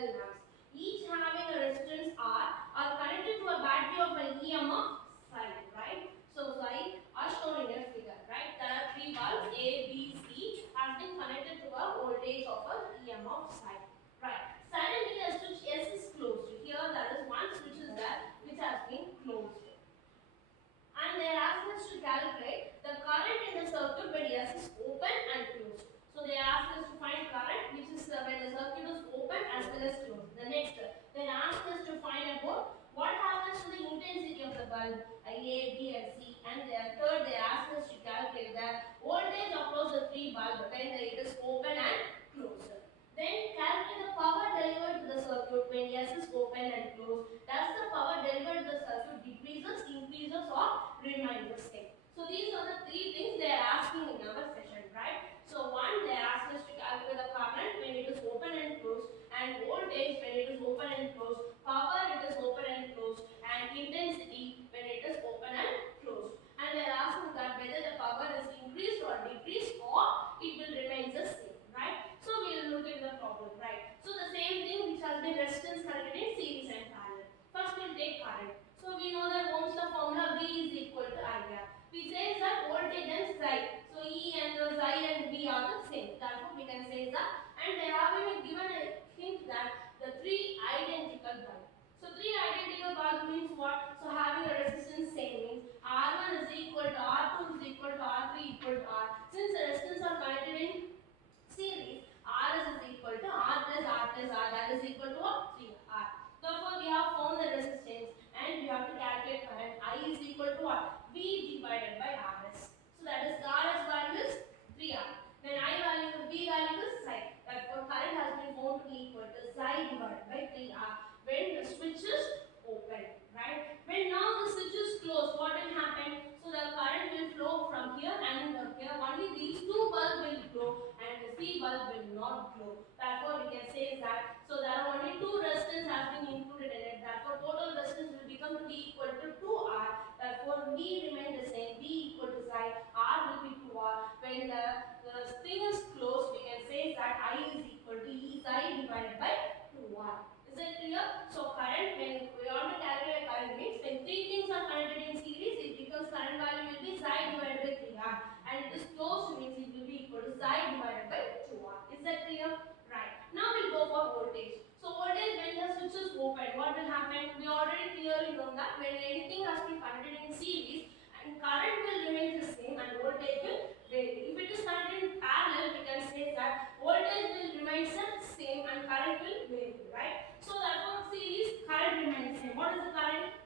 electrical lamps, each having a resistance R, are connected to a battery of an EM of psi, right? So psi are shown in a figure, right? There are three bulbs A, B, C has been connected to a voltage of a EM of psi, right? Suddenly a switch S is closed. Here there is one switch is there which has been closed. And they ask us to calculate the current in the circuit when S is open and closed. So they ask us to find current which is when the circuit is open as well as closed. The next, they ask us to find about what happens to the intensity of the bulb A, B and C. And third, they ask us to calculate the voltage across the three bulbs when it is open and closed. Then calculate the power delivered to the circuit when S is open and closed. Does the power delivered to the circuit decreases, increases or remains the same? So these are the three things they are asking in our session, right? So one, they ask us to calculate the current when it is open and closed, and voltage when it is open and closed, power it is open and closed, and intensity when it is open and closed. And they are asking that whether the power is increased or decreased or it will remain the same, right? So we will look at the problem, right? So the same thing which has been resistance connected in series and parallel. First we'll take current. So we know that Ohm's law formula V is equal to IR. We say that voltage and psi. So E and the psi and V are the same. Therefore we can say that, and they have been given a hint that the three identical bulbs. So three identical bulbs means what? So having a resistance same means R1 is equal to R2 is equal to R3 equal to R. Since the resistance are connected in series, R is equal to R plus R plus R, that is equal to what? 3R. Therefore, we have found the resistance and we have to calculate current. I is equal to what? V divided by Rs. So that is Rs value is 3R. Then I value, V value is psi. Therefore, current has been found to be equal to psi divided by 3R when the switch is open, right? When now the switch is closed, what will happen? So the current will flow from here and here. Only these two bulbs will glow and the C bulb will not glow. Therefore, we can say that, so there are only two resistance has been included in it. Therefore, total resistance will become to be equal to 2R. Therefore, V remain the same. V equal to psi. R will be 2R. When the thing is closed, we can say that I is equal to E psi divided by 2R. Is it clear? So current, when we want to calculate current means when three things are connected in series, it becomes current value will be psi divided by 3R, and it is closed means it will be equal to psi divided by 2R. Is that clear? Right. Now we'll go for voltage. So voltage when the switch is open, what will happen? We already clearly know that when anything has been connected in series, and current will remain the same and voltage will vary. If it is connected in parallel, we can say that voltage will remain the same and current will vary, right? So therefore series current remains the same. What is the current?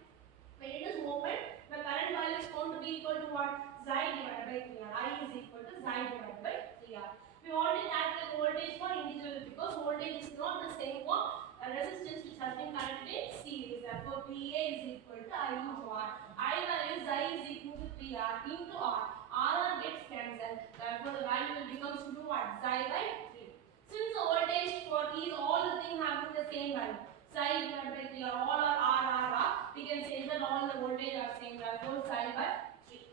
When it is open, the current value is going to be equal to what? Psi divided by 3R. I is equal to psi divided by 3R. We want to calculate voltage for individual because voltage is not the same for a resistance which has been connected in series. Therefore, VA is equal to I into R. I value is I is equal to 3R into R. R gets cancelled. Therefore, the value will become to what? Psi by 3. Since the voltage for these all the things having the same value, psi divided by 3 are all are R, we can say that all the voltage are same, therefore psi by 3.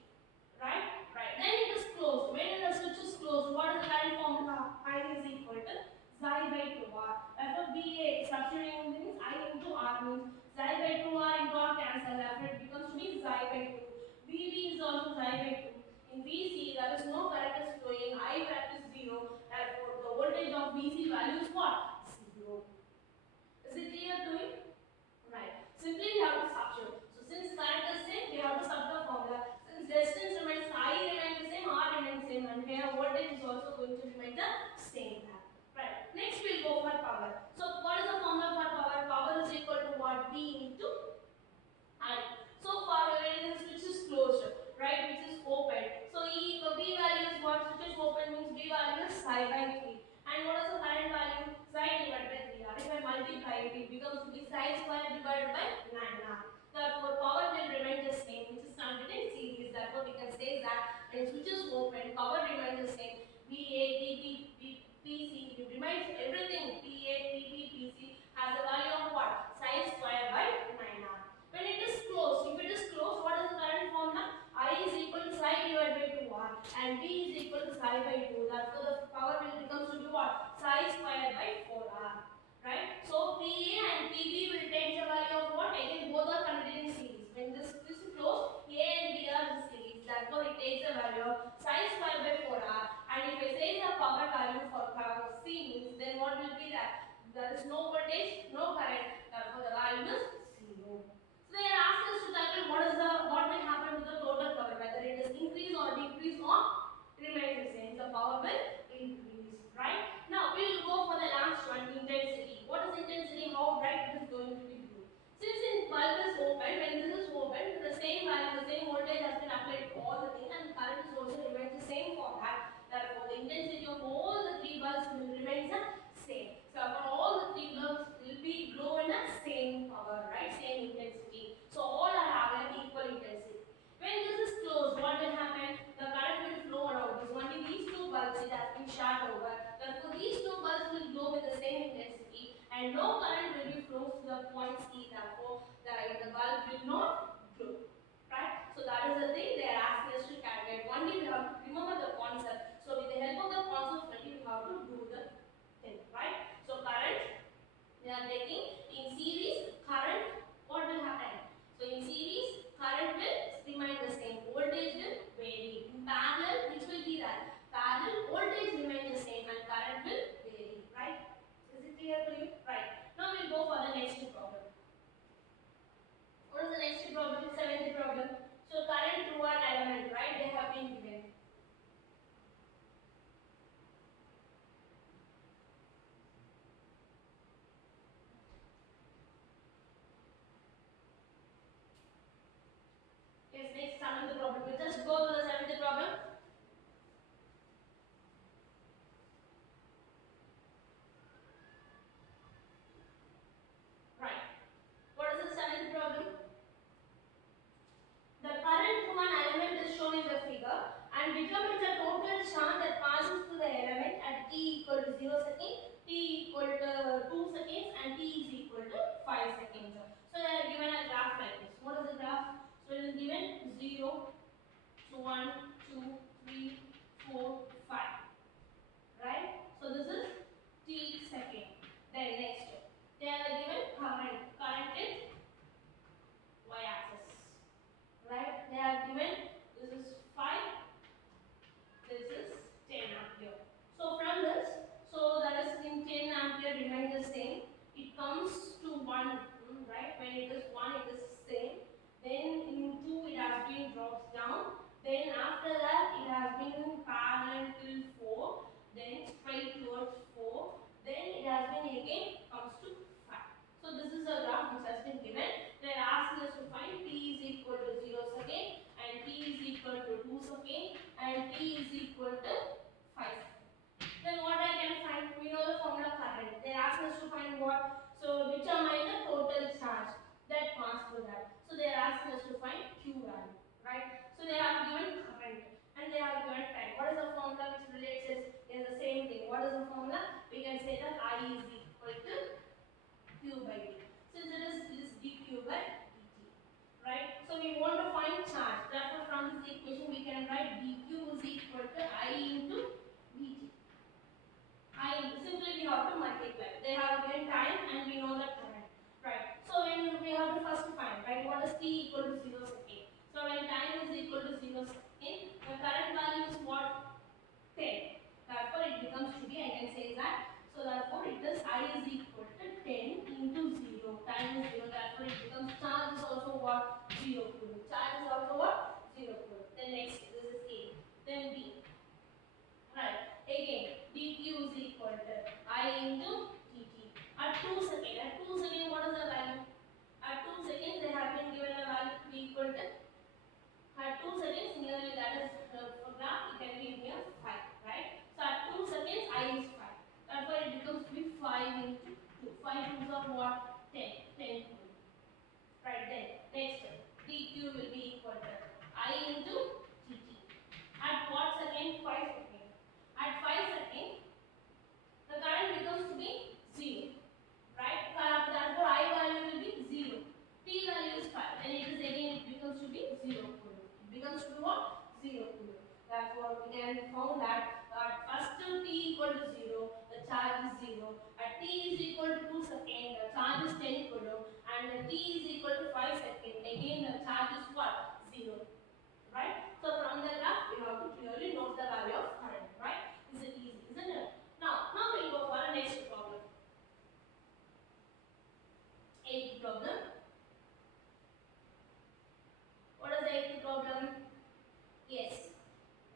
Right? Right. Then it is closed. When the switch is closed, what is the current formula? I is equal to psi by 2R. Therefore, VA substituting means I into R means psi by 2R into R cancel. Therefore, it becomes to be psi by 2. VB is also psi by 2. In VC, there is no current is flowing. I value is 0. Therefore, the voltage of VC value is what? 0. Is it clear to you? Right. Simply we have to substitute. So since current is same, we have to sub the formula. Since resistance remains, I remains the same, R remains same, and here voltage is also going to remain the same. Right. Next we'll go for power. So what is the formula for power? Power is equal to what? V into I. So for when the switch is closed, right, which is open. So V value is what? Switch is open means V value is psi by 3. And what is the current value? Psi divided by 3R. If I multiply it, it becomes to be psi square divided by 9R. Therefore, power will remain the same, which is connected in series. Therefore, we can say that when switch is open, power remains the same. VA, VB, PC, it remains everything. PA, PB, PC has a value of what? Psi square by 9R. When it is closed, if it is closed, what is the current formula? I is equal to psi divided by 2R and V is equal to psi by 2. Therefore, the power will becomes to be what? Psi square by 4R. Right? So, has been given. They are asking us to find t is equal to 0 second and t is equal to 2 second and t is equal to 5 second. Then what I can find? We know the formula current. They ask us to find what? So determine the total charge that pass through that. So they are asking us to find Q value, right? So they have given current and they have given time. What is the formula which relates this? Is the same thing. What is the formula? We can say that I is equal to Q by D. Since it is dq by dt, right? So we want to find charge. Therefore, from this equation we can write dq is equal to I into dt. Simply we have to multiply. They have given time and we know the current, right? So when we have to first find, right, what is t equal to 0 second. So when time is equal to 0 second, the current value is what? 10. Therefore it becomes to be, I can say that. So therefore it is I is equal to 10 into 0. Time is 0. Therefore it becomes charge is also what? 0 coulomb. Charge is also what? 0 coulomb. Then next this is A. Then B. Right. Again, dq is equal to I into dt. At 2 second. At 2 second, what is the value? At 2 seconds, they have been given a value to be equal to. At 2 seconds, nearly that is for graph, it can be near 5, right? So at 2 seconds, I is 5. Therefore, it becomes to be 5 into 2. 5 twos are what? 10. 10 coulomb. Right then, next dq will be equal to I into dt. At what second? 5 seconds. At 5 seconds, the current becomes to be 0, right? Therefore, I value will be 0. T value is 5. Then it is again, it becomes to be 0 coulomb. It becomes to be what? 0 coulomb. Therefore, we can found that at first t equal to 0, the charge is 0. At t is equal to 2 seconds, the charge is 10 coulomb. And at t is equal to 5 seconds, again the charge is what? 0. Right? So from the graph, we have to clearly note the value of current. Right? Is it easy? Isn't it? Now we'll go for the next problem. Eighth problem. What is the eighth problem? Yes.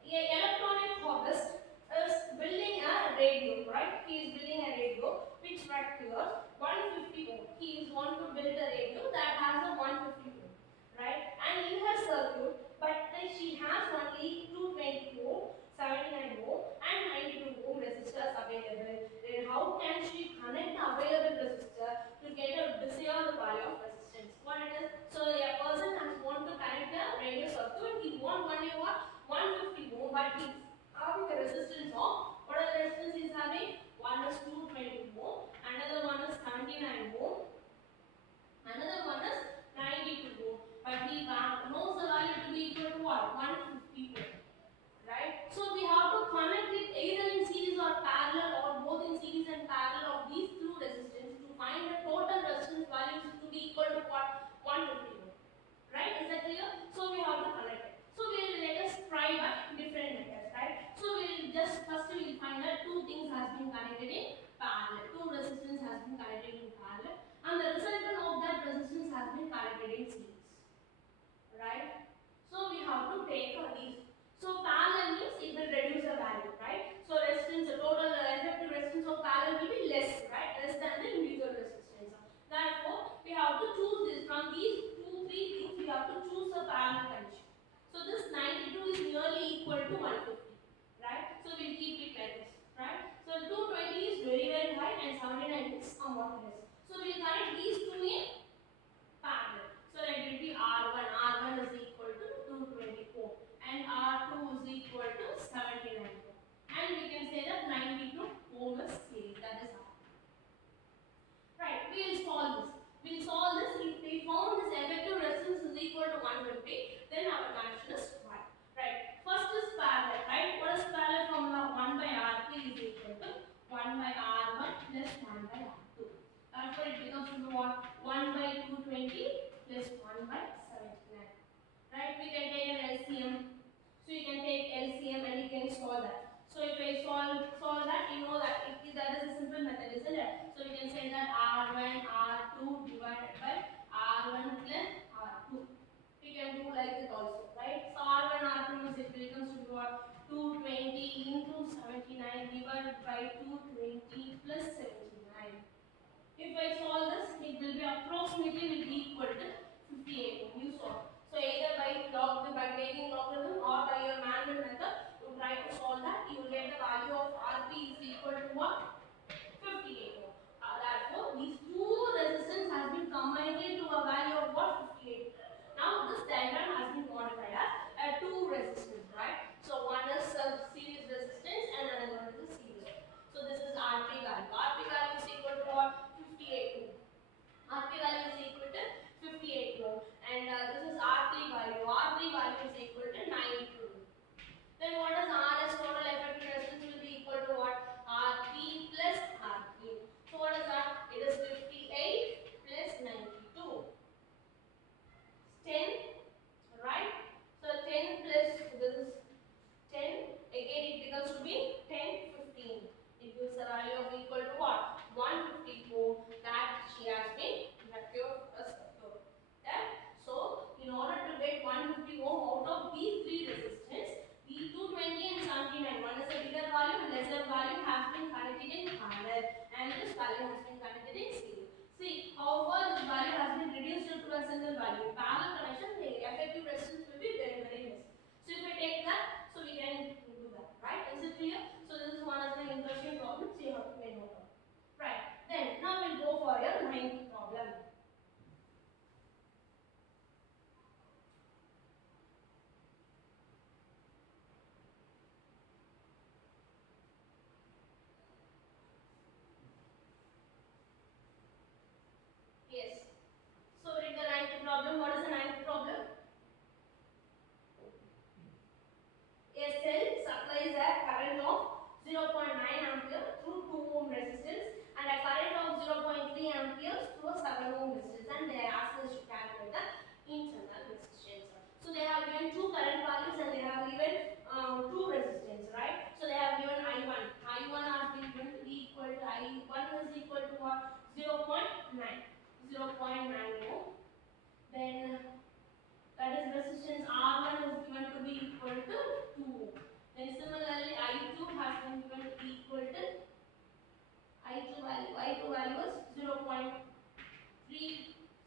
An electronic hobbyist is building a radio, right? He is building a radio which requires 150 ohm. He is want to build a radio that has a 150 ohm, right? And in her circuit, but she has only 220 ohm, 79 ohm and 92 ohm resistors available. Then how can she connect the available resistor to get a desired value of resistance? What it is? So a person has want to connect a radio circuit. He want only what? 150 ohm, but he is having a resistance of, what are the resistance he is having? One is 220 ohm, another one is 79 ohm, another one is 92 ohm, but he knows the value to be equal to what? 150 ohm, right? So we have to connect it either in series or parallel or both in series and parallel of these two resistance to find the total resistance values to be equal to what? 150 ohm, right? Is that clear? So we have to connect it. So let us try by different methods, right? So first we'll find that two things has been connected in parallel. Two resistance has been connected in parallel, and the resultant of that resistance has been connected in series, right? So we have to take these. So parallel means it will reduce the value, right? So resistance, the total effective resistance of parallel will be less, right? Less than the individual resistance. Therefore, we have to choose this from these three things. We have to choose a parallel condition. So this 92 is nearly equal to 150, right? So we'll keep it like this, right? So 220 is very high and 79 is somewhat less. So we'll connect these two in parallel. So that will be R1. R1 is equal to 220 ohm and R2 is equal to 79 ohm. And we can say that 92 ohm is series. That is R. Right, we will solve this. We will solve this. If we found this effective resistance is equal to 150, then our connection is right. Right. First is parallel. Right. What is parallel formula? 1 by R3 is equal to 1 by R1 plus 1 by R2. Therefore, it becomes to be what? 1 by 220 plus 1 by 79. Right. We can take an LCM. So you can take LCM and you can solve that. So if I solve that, you know that that is a simple method, isn't it? So we can say that R1 R2 divided by R1 plus R2. We can do like that also, right? So R1 R2 means it becomes to be what? 220 into 79 divided by 220 plus 79. If I solve this, it will be up approximately will be equal to 58 ohm. You solve. So either by taking logarithm or by your manual method, you try to solve that. You will get the value of Rp is equal to what? 58 ohm. Therefore, these two resistance has been combined into a value of what? 58. Now this diagram has been modified as a two resistance, right? So one is a series resistance and another one is a series. So this is Rp value. Rp value is equal to what? 58 ohm. Rp value is equal to 58 ohm, and this is R3 value. R3 value is equal to 92 ohm. Then what is Rs total effective resistance will be equal to what? Rp plus Rq. So what is that? It is 58 plus 92. 10, right? So 10 plus this is 10. Again it becomes to be 10, 15. It gives a value of equal to what? 154 that she has been vacuum a circuit. Yeah? So in order to get 150 ohm out of these three resistors, the 220 and 79, one is a bigger value and lesser value has been connected in parallel and this value has been connected in series. See, however, this value has been reduced to a single value. Parallel connection, the effective resistance will be very, very less. So if we take that, so we can do that, right? Is it clear? So this is one of the interesting problems you have to make note of. Right. Then now we'll go for your ninth problem. Yes. So read the ninth problem. What is the ninth problem? A cell supplies a current of 0.9 ampere through 2 ohm resistance and a current of 0.3 amperes through a 7 ohm resistance, and they are asked us to calculate the internal resistance. So they have given two current values and they have given two resistance, right? So they have given I1. I1 has been given to be equal to I1 is equal to what? 0.9. 0.9 ohm. Then that is resistance R1 is given to be equal to 2. Then similarly I2 has been given to be equal to I2 value is 0.3,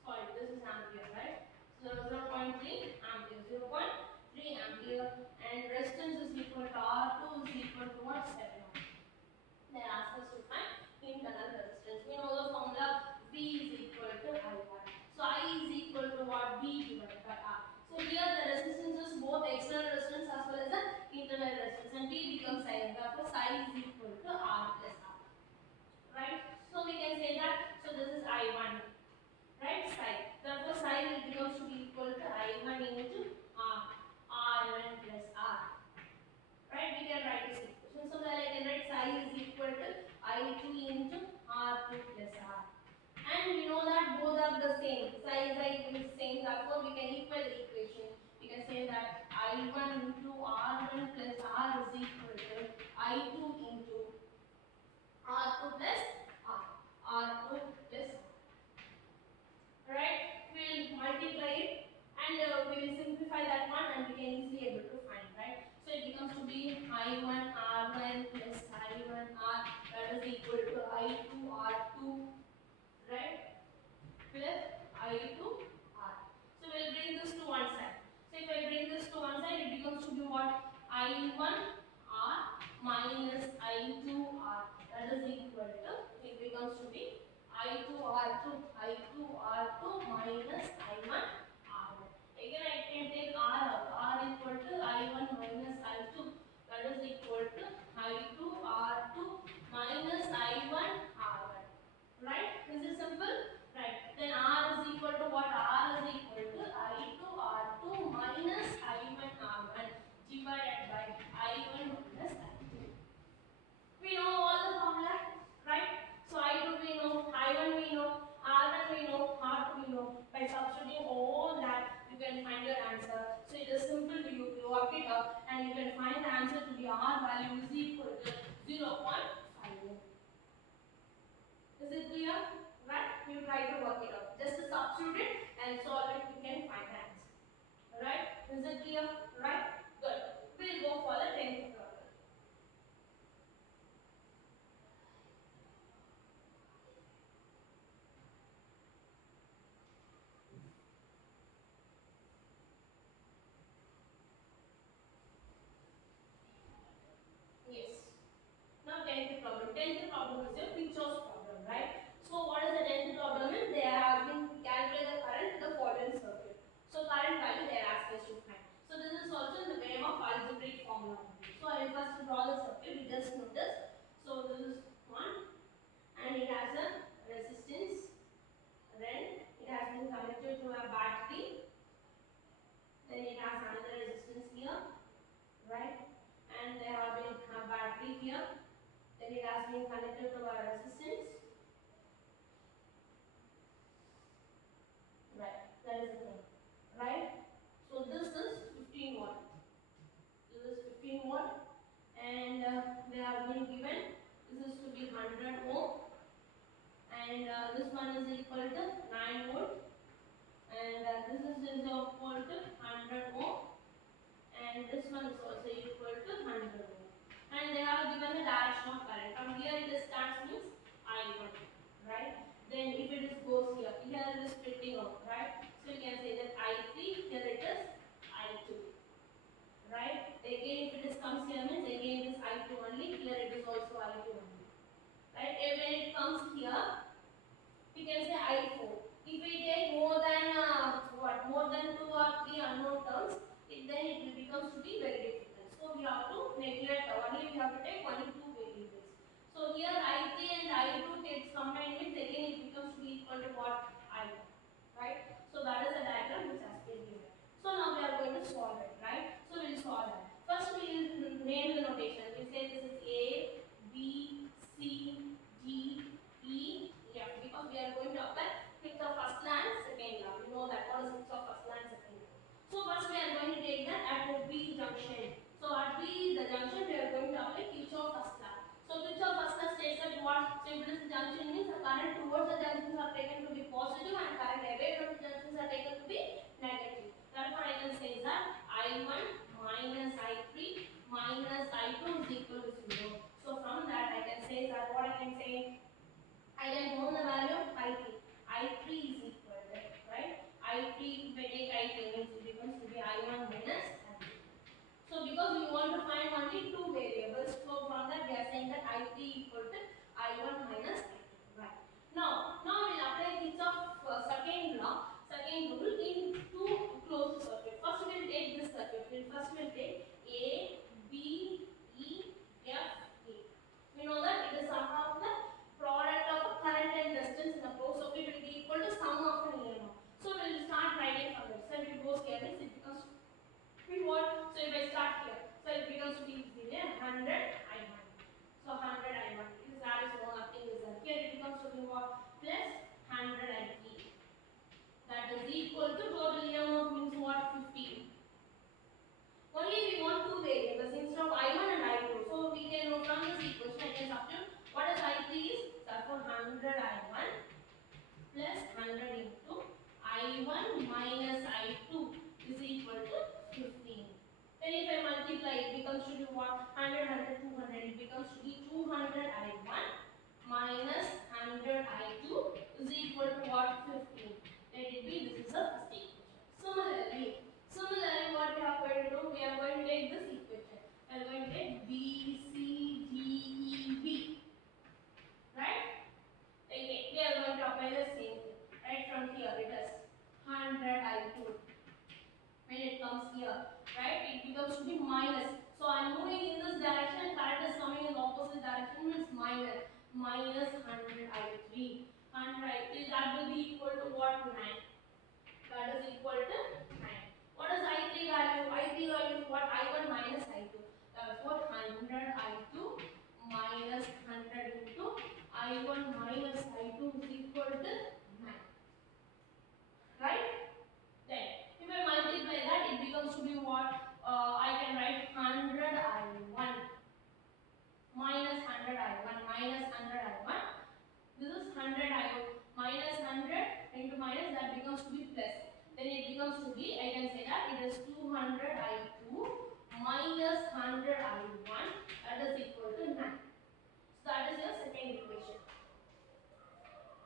sorry, this is ampere, right? So 0.3 ampere, 0.3 ampere, and resistance is equal to R2 is equal to what? 7 ohm. They ask us to find internal resistance. We know the formula V is equal to I1. So I is equal to what? V divided by R. So here the resistance is both external resistance as well as the internal resistance, and V becomes I. Therefore psi is equal to R plus R. Right? So we can say that, so this is I1. Right? Psi. Therefore psi will becomes to be equal to I1 into R. R1 plus R. Right? We can write this equation. So that I can write psi is equal to I2 into R2 plus R. And we know that both are the same. Psi is the same. Therefore, we can equal the equation. We can say that I1 into R1 plus R is equal to I2 into R2 plus R. R2 plus R. Right? We will multiply it and we will simplify that one and we can easily able to find, right? So it becomes to be I1 R1 plus I1 R, that is equal to I2 R2, right? Plus I2 R. So we'll bring this to one side. So if I bring this to one side, it becomes to be what? I1 R minus I2 R, that is equal to, it becomes to be I2 R2 minus I1 R1. Again I can take R out. R equal to I1 minus I2, that is equal to I2 R2 minus I1 R1. Right? Is it simple? Right. Then R is equal to what? R is equal to I2 R2 minus I1 R1 divided by I1 minus I2. We know all the formula, right? So I2 we know, I1 we know, R1 we know, R2 we know. By substituting all that, you can find your answer. So it is simple to you work it up and you can find the answer to be R value is equal to 0.5. Is it clear? Right? You try to work it out. Just substitute it and solve it, you can find the answer. Right? Is it clear? Right? Good. We'll go for the 10th problem. connected to a battery. Then it has another resistance here, right? And there have been a battery here. Then it has been connected to a resistance, right? That is the thing, right? So this is 15 watt. This is 15 watt, and they have been given. This is to be 100 ohm, and this one is equal to 9 volt, and this is equal to 100 ohm, and this one is also equal to 100 ohm. And they have given the direction of current. From here it is starts means I1, right? Then if it is goes here, here it is splitting out, right? So you can say that I3, here it is I2, right? Again if it is comes here means again it is I2 only, here it is also I2 only, right? And when it comes here, we can say I4. If we take more than more than 2 or 3 unknown terms, then it becomes to be very difficult. So we have to neglect only, we have to take only 2 variables. So here I3 and I2 gets combined with, again it becomes to be equal to what? I1, right? So that is the diagram which has been given. So now we are going to solve it, right? So we will solve that. First we will name the notation. We say this is A, B, C, D, E, F, because we are going to apply Kirchhoff first law and second law. We know that what is Kirchhoff first law and second law. So first we are going to take that at B junction. So at B the junction we are going to apply Kirchhoff first law. So Kirchhoff first law states that what simplest junction means the current towards the junctions are taken to be positive and current away from the junctions are taken to be negative. Therefore I can say that I1 minus I3 minus I2 is equal to 0. So from that I can say that what I can say, I can know the value of I3. I3 is equal to, right? I3, if I take I3 means it becomes to be I1 minus I2. So because we want to find only 2 variables, so from that we are saying that I3 equal to I1 minus I2, right? Now we'll apply Kirchhoff second law, second rule in two closed circuit. First we'll take this circuit. First we'll take A, B, E, F, A. We know that it is sum of the product of current and resistance in the closed circuit will be equal to sum of an EMF. So we will start writing from this. So if it goes here, means it becomes to be what? So if I start here, so it becomes to be 100 I1. So 100 I1 because there is no nothing is there. Here it becomes to be what? Plus 100 I3. That is equal to total EMF means what? 50. Only we want 2 variables instead of I1 and I2. So we can know from this equation I can substitute what is I3 is, therefore 100 I1 plus 100 into I1 minus I2 is equal to 15. Then if I multiply it becomes to be what? 100, 100, 200. It becomes to be 200 I1 minus 100 I2 is equal to what? 15. Let it be, this is the first equation. Similarly, what we are going to do, we are going to take this equation. We are going to take B, C, D, E, B. Right? Okay, we are going to apply the same thing. Right from here, it is 100 I2. When it comes here, right, it becomes to be minus. So I am moving in this direction, current is coming in the opposite direction, means minus. Minus 100 I3. 100 I3, that will be equal to what? 9. That is equal to 9. What is I3 value? I3 value is what? I1 minus I2. Therefore, 100 I2 minus 100 into I1 minus I2 is equal to 9. Right? Then, if I multiply that, it becomes to be what? I can write 100 I1 minus 100 I1 minus 100 I1. This is 100 I1 minus 100 into minus, that becomes to be plus. Then it becomes to be, I can say that it is 200 I2 minus 100 I1, that is equal to 9. So that is your second equation.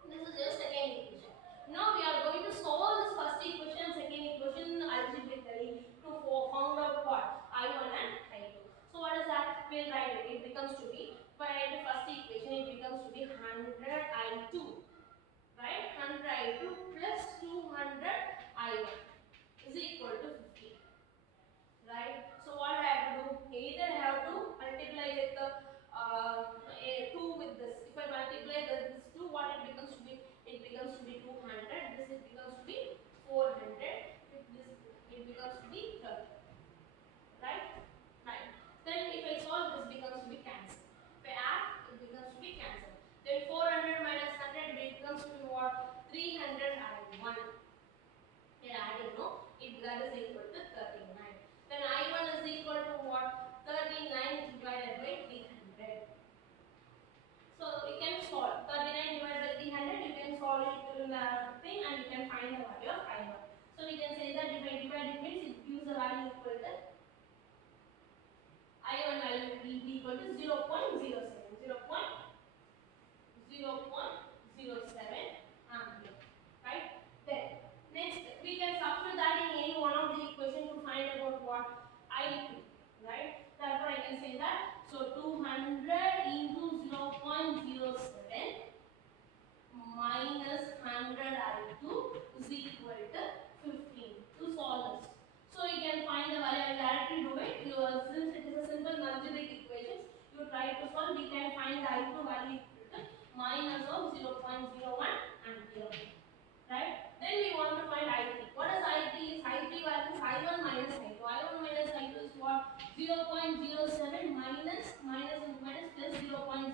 This is your second equation. Now we are going to solve this first equation and second equation algebraically to found out what? I1 and I2. So what is that? We'll write it. It becomes to be, for the first equation, it becomes to be 100 I2. Right? 100 I2 plus 200 I1 is equal to 50. Right? So what I have to do? Either I have to multiply with the 2 with this. If I multiply this 2, what it becomes to be? It becomes to be 200. This it becomes to be since it is a simple algebraic equation, you try to solve. We can find the I2 value equal to minus of 0.01 ampere. Right? Then we want to find I3. What is I3? Is I3 value is I1 minus I2. I1 minus I2 is what? 0.07 minus plus 0.01.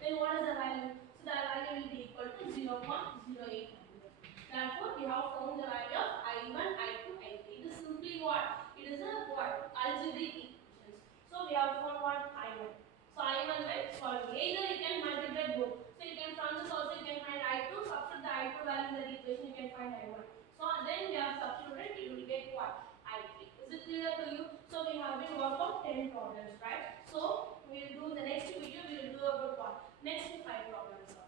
Then what is the value? So the value will be equal to 0.08. Therefore, we have found the value of I1, I2, I3. It is simply what? It is a what? Algebraic equations. So we have found what? I1. So I1 by solving. Either you can multiply both. So you can from this also you can find I2, substitute the I2 value in the equation, you can find I1. So then we have substituted, you will get what? I3. Is it clear to you? So we have been worked out 10 problems, right? So we will do the next video, we will do about what? Next 5 problems.